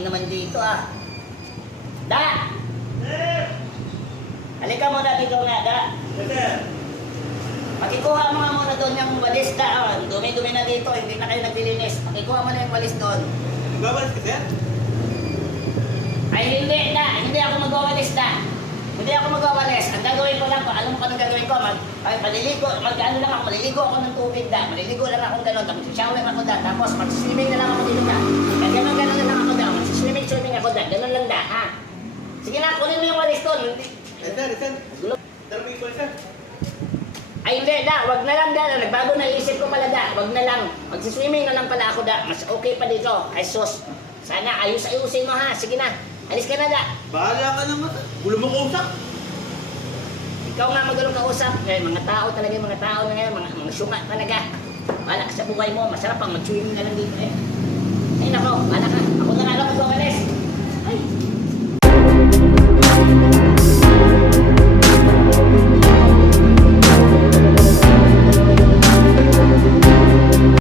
dumi naman dito ah. Da! Halika muna dito nga, Da. Pakikuha mo nga muna doon yung walis, Da. Oh, dumi-dumi na dito, hindi na kayo naglilinis. Pakikuha mo na yung walis doon. Nagbabalis ka, sir? Ay hindi, Da. Hindi ako magwawalis, Da. Hindi ako magwawalis. Ang gagawin ko lang, alam mo kung anong gagawin ko? Mag-ano lang ako, maliligo ako ng tubig, Da. Maliligo lang ako gano'n, tapos shower ako, Da. Tapos mag-swimming na lang ako dito, Da. Kaya gano'n na lang ako, Da. Mag-swimming ako, Da. Gano'n lang, Da, ha? Sige na, kunin mo yung walis doon. Sir. Pero may ibang, sir. Ay hindi, Da. Wag na lang, Da. Nagbago na isip ko pala, Da. Wag na lang. Mag-swimming na lang pala ako, Da. Mas okay pa dito. Ay sus. Sana ayus-ayusin mo, ha? Sige na. Alis ka na, Da. Bahala ka naman. Gulo mo kausap. Ikaw nga magulong kausap. Eh, mga tao talaga, mga tao na ngayon, mga syunga talaga. Bahala ka sa buhay mo. Masarap ang mag-swimming na lang dito, eh. Ay nako, bahala ka. Ako na nga